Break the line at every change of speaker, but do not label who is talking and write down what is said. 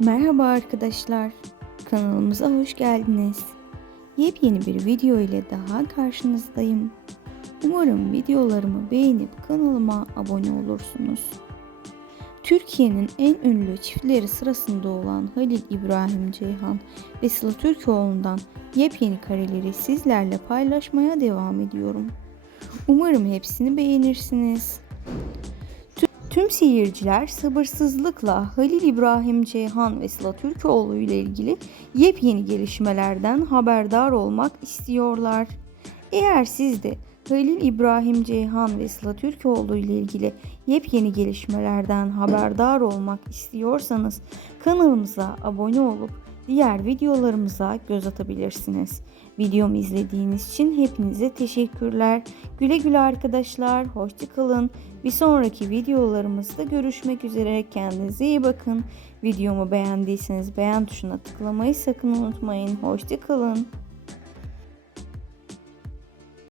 Merhaba arkadaşlar. Kanalımıza hoş geldiniz. Yepyeni bir video ile daha karşınızdayım. Umarım videolarımı beğenip kanalıma abone olursunuz. Türkiye'nin en ünlü çiftleri sırasında olan Halil İbrahim Ceyhan ve Sıla Türkoğlu'ndan yepyeni kareleri sizlerle paylaşmaya devam ediyorum. Umarım hepsini beğenirsiniz. Tüm seyirciler sabırsızlıkla Halil İbrahim Ceyhan ve Sıla Türkoğlu ile ilgili yepyeni gelişmelerden haberdar olmak istiyorlar. Eğer siz de Halil İbrahim Ceyhan ve Sıla Türkoğlu ile ilgili yepyeni gelişmelerden haberdar olmak istiyorsanız kanalımıza abone olup diğer videolarımıza göz atabilirsiniz. Videomu izlediğiniz için hepinize teşekkürler. Güle güle arkadaşlar. Hoşçakalın. Bir sonraki videolarımızda görüşmek üzere. Kendinize iyi bakın. Videomu beğendiyseniz beğen tuşuna tıklamayı sakın unutmayın. Hoşçakalın.